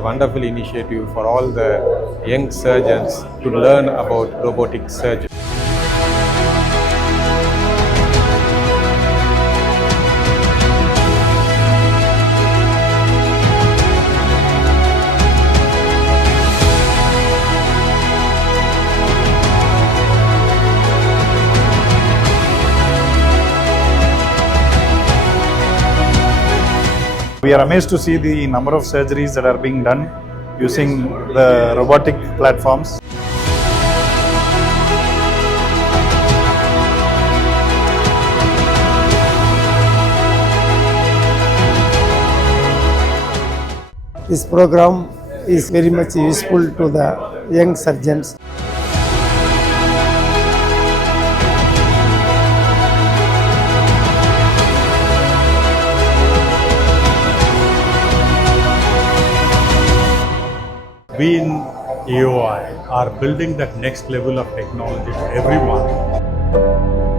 a wonderful initiative for all the young surgeons to learn about robotic surgery. We are amazed to see the number of surgeries that are being done using the robotic platforms. This program is very much useful to the young surgeons. We in AOI are building that next level of technology for everyone.